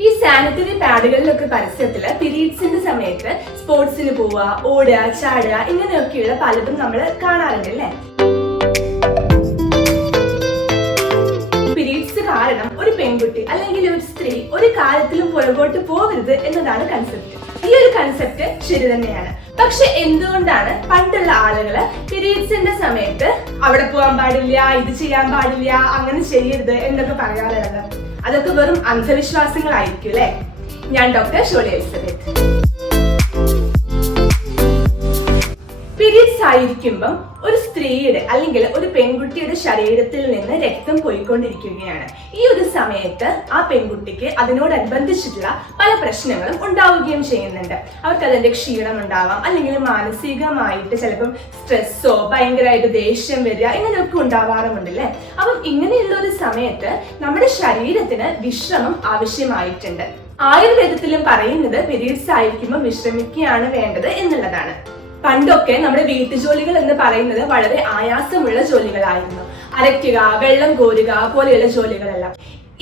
ഈ സാനിറ്ററി പാഡുകളിലൊക്കെ പരസ്യത്തില് പീരീഡ്സിന്റെ സമയത്ത് സ്പോർട്സിന് പോവുക, ഓടുക, ചാടുക ഇങ്ങനെയൊക്കെയുള്ള പലതും നമ്മൾ കാണാറുണ്ട് അല്ലേ. പീരീഡ്സ് കാരണം ഒരു പെൺകുട്ടി അല്ലെങ്കിൽ ഒരു സ്ത്രീ ഒരു കാര്യത്തിലും പുറകോട്ട് പോകരുത് എന്നതാണ് കൺസെപ്റ്റ്. ഈ ഒരു കൺസെപ്റ്റ് ശരി തന്നെയാണ്. പക്ഷെ എന്തുകൊണ്ടാണ് പണ്ടുള്ള ആളുകള് പീരീഡ്സിന്റെ സമയത്ത് അവിടെ പോകാൻ പാടില്ല, ഇത് ചെയ്യാൻ പാടില്ല, അങ്ങനെ ചെയ്യരുത് എന്നൊക്കെ പറയാറുള്ളത്? അതൊക്കെ വെറും അന്ധവിശ്വാസങ്ങളായിരിക്കും അല്ലെ. ഞാൻ ഡോക്ടർ ഷോളി എലിസബത്ത്. പീരീഡ്സ് ആയിരിക്കുമ്പം ഒരു സ്ത്രീയുടെ അല്ലെങ്കിൽ ഒരു പെൺകുട്ടിയുടെ ശരീരത്തിൽ നിന്ന് രക്തം പോയിക്കൊണ്ടിരിക്കുകയാണ്. ഈ ഒരു സമയത്ത് ആ പെൺകുട്ടിക്ക് അതിനോടനുബന്ധിച്ചിട്ടുള്ള പല പ്രശ്നങ്ങളും ഉണ്ടാവുകയും ചെയ്യുന്നുണ്ട്. അവർക്ക് അതിന്റെ ക്ഷീണം ഉണ്ടാവാം, അല്ലെങ്കിൽ മാനസികമായിട്ട് ചിലപ്പം സ്ട്രെസ്സോ ഭയങ്കരമായിട്ട് ദേഷ്യം വരിക ഇങ്ങനെയൊക്കെ ഉണ്ടാവാറുമുണ്ടല്ലേ. അപ്പം ഇങ്ങനെയുള്ള ഒരു സമയത്ത് നമ്മുടെ ശരീരത്തിന് വിശ്രമം ആവശ്യമായിട്ടുണ്ട്. ആയുർവേദത്തിലും പറയുന്നത് പീരീഡ്സ് ആയിരിക്കുമ്പോൾ വിശ്രമിക്കുകയാണ് വേണ്ടത് എന്നുള്ളതാണ്. പണ്ടൊക്കെ നമ്മുടെ വീട്ടുജോലികൾ എന്ന് പറയുന്നത് വളരെ ആയാസമുള്ള ജോലികളായിരുന്നു. അരയ്ക്കുക, വെള്ളം കോരുക പോലെയുള്ള ജോലികളെല്ലാം.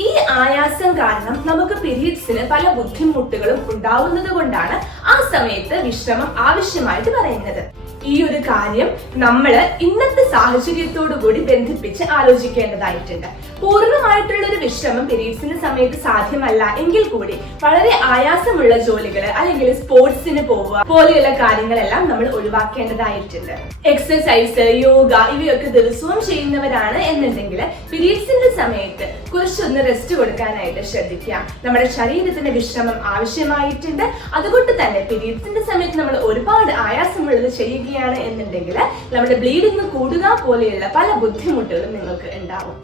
ഈ ആയാസം കാരണം നമുക്ക് പീരീഡ്സിന് പല ബുദ്ധിമുട്ടുകളും ഉണ്ടാവുന്നത് കൊണ്ടാണ് ആ സമയത്ത് വിശ്രമം ആവശ്യമായിട്ട് പറയുന്നത്. ഈ ഒരു കാര്യം നമ്മൾ ഇന്നത്തെ സാഹചര്യത്തോടു കൂടി ബന്ധിപ്പിച്ച് ആലോചിക്കേണ്ടതായിട്ടുണ്ട്. പൂർണ്ണമായിട്ടുള്ള ഒരു വിശ്രമം പീരീഡ്സിന്റെ സമയത്ത് സാധ്യമല്ല എങ്കിൽ കൂടി വളരെ ആയാസമുള്ള ജോലികൾ അല്ലെങ്കിൽ സ്പോർട്സിന് പോവുക പോലെയുള്ള കാര്യങ്ങളെല്ലാം നമ്മൾ ഒഴിവാക്കേണ്ടതായിട്ടുണ്ട്. എക്സസൈസ്, യോഗ ഇവയൊക്കെ ദിവസവും ചെയ്യുന്നവരാണ് എന്നുണ്ടെങ്കിൽ പീരീഡ്സിന്റെ സമയത്ത് കുറച്ചൊന്ന് റെസ്റ്റ് കൊടുക്കാനായിട്ട് ശ്രദ്ധിക്കുക. നമ്മുടെ ശരീരത്തിന് വിശ്രമം ആവശ്യമായിട്ടുണ്ട്. അതുകൊണ്ട് തന്നെ പീരീഡ്സിന്റെ സമയത്ത് നമ്മൾ ഒരുപാട് ആയാസമുള്ളത് ചെയ്യുകയാണ് എന്നുണ്ടെങ്കിൽ നമ്മുടെ ബ്ലീഡിങ് കൂടുക പോലെയുള്ള പല ബുദ്ധിമുട്ടുകളും നിങ്ങൾക്ക് ഉണ്ടാവും.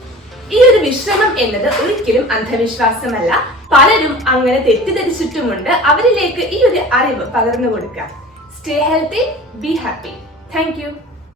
ഈ ഒരു വിശ്രമം എന്നത് ഒരിക്കലും അന്ധവിശ്വാസമല്ല. പലരും അങ്ങനെ തെറ്റിദ്ധരിച്ചിട്ടുമുണ്ട്. അവരിലേക്ക് ഈ ഒരു അറിവ് പകർന്നു കൊടുക്കുക. Stay healthy, be happy. Thank you.